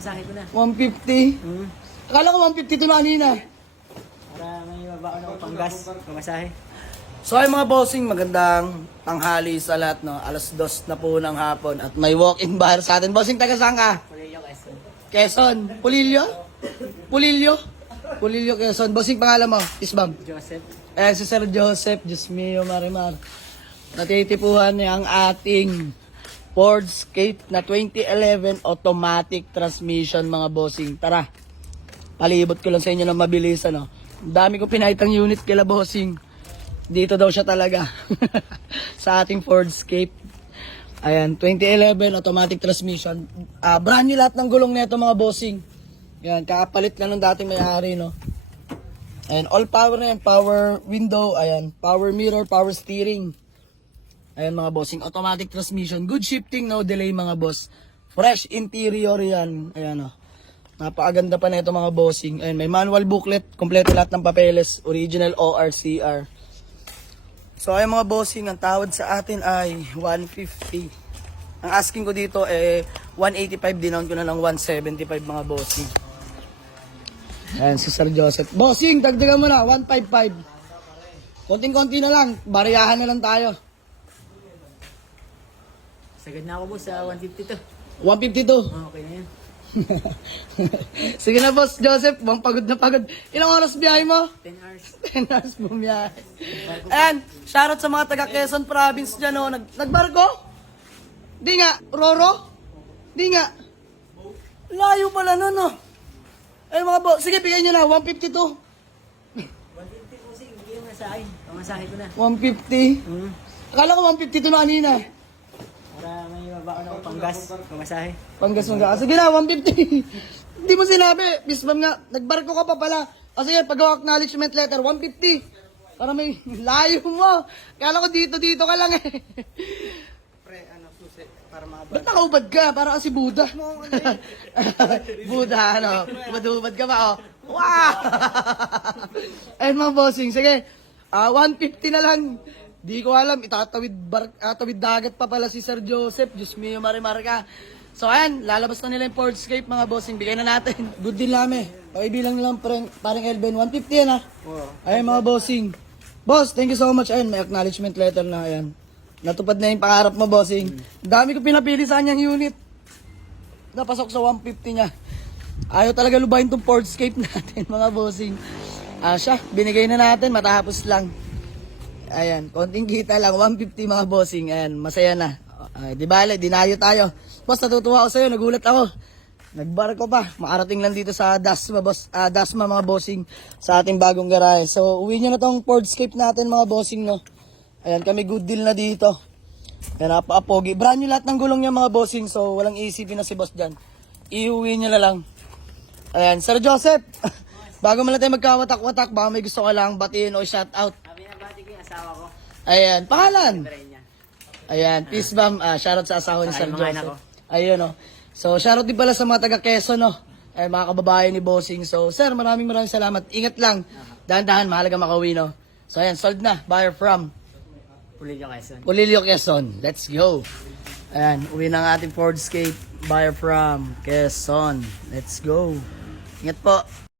Pamasahe ko na. 150. Akala ko 152 na kanina. Para may mabaon ako pang gas. Pamasahe. So ay mga bossing, magandang tanghali sa lahat, no? 2:00 na po ng hapon at may walk-in bar sa atin. Bossing, taga saan ka? Pulilyo, Quezon. Quezon. Pulilyo? Pulilyo? Pulilyo, Quezon. Bossing, pangalan mo? Isbam. Joseph. Si Sir Joseph, Diyos mio, Marimar. Natitipuhan niya ang ating Ford Escape na 2011 automatic transmission, mga bossing. Tara, palibot ko lang sa inyo ng mabilis, ano. Ang dami ko pinahitang unit kila bossing. Dito daw siya talaga. Sa ating Ford Escape. Ayan, 2011 automatic transmission. Brand new lahat ng gulong nito, mga bossing. Ayan, kakapalit lang ng dating may-ari, no. Ayan, all power na yan. Power window, ayan, power mirror, power steering. Ayan mga bossing, automatic transmission. Good shifting, no delay mga boss. Fresh interior yan. Ayan o. Napakaganda pa na ito mga bossing. Ayan, may manual booklet. Kompleto lahat ng papeles. Original ORCR. So ayan mga bossing, ang tawad sa atin ay 150. Ang asking ko dito 185. Dinown ko na lang 175 mga bossing. Ayan si Sir Joseph. Bossing, dagdagan mo na, 155. Konting-konti na lang. Bariyahan na lang tayo. Sagad na ako boss sa 152. 152. Okay na yan. Sige na boss Joseph, bang pagod na pagod. Ilang oras biyahe mo? 10 hours. 10 hours bumiyahe. Ayan, shoutout sa mga taga Quezon Province dyan, no. Nagbarko? Di nga, Roro? Di nga. Layo pala nun, no. Ay mga boss, sige bigay nyo na, 152. 150 po sing, hindi yung masahe. Pamasahe ko na. 150. Akala ko 152 na kanina. Para may mabaon ako pang gas. Pamasahe. Panggas mo ka. Sige na, 150. Hindi mo sinabi. Miss ma'am nga, nagbarko ka pa pala. O sige, pag-acknowledgement acknowledgement letter, 150. Para may layo mo. Kala ko dito ka lang eh. Pre, susi. Para Ba't nakaubad ka? Para kasi Buddha. Buddha, ano? Ubad-ubad ka ba, oh? Wow! Ayun mga bossing, sige. 150 na lang. Di ko alam, itatawid dagat pa pala si Sir Joseph. Diyos mio, Marimar ka. So ayan, lalabas na nila yung Ford Escape mga bossing. Bigay na natin. Good deal namin. Pakibilang nilang parang Elben. 150 yan ha. Ayan mga bossing. Boss, thank you so much. Ayan, may acknowledgement letter na. Ayan. Natupad na yung pangarap mo, bossing. Dami ko pinapili sa kanyang unit. Napasok sa 150 niya. Ayaw talaga lubahin tong Ford Escape natin, mga bossing. Siya, binigay na natin, matapos lang. Ayan, konting kita lang, 150 mga bossing. Ayan, masaya na. Di bale, dinayo tayo. Boss, natutuwa ako sa'yo, nagulat ako. Nagbarko pa, makarating lang dito sa Dasma, boss. Dasma mga bossing, sa ating bagong garahe. So, uwi nyo na tong Ford Escape natin mga bossing, no. Ayan, kami good deal na dito. Ayan, napaka-pogi. Brand new lahat ng gulong niya mga bossing, so walang iisipin na si boss dyan. Iuwi nyo na lang. Ayan, Sir Joseph, bago man lang tayo magkawatak-watak, baka may gusto ka lang batiin o shout out. Binabati ko yung asawa ko. Ayan, pangalan? Brenya. Ayan, peace bomb. Shoutout sa asawa ni Saka Sir yung mga anak Joseph. Ayun, no. So, shoutout din pala sa mga taga Quezon, no. Ay, mga kababayan ni Bossing. So, sir, maraming salamat. Ingat lang. Dahan-dahan, mahalaga makauwi, no. So, ayan, sold na. Buyer from Pulilyo, Quezon. Pulilyo, Quezon. Let's go. Ayan, uwi na ang ating Ford Escape. Buyer from Quezon. Let's go. Ingat po.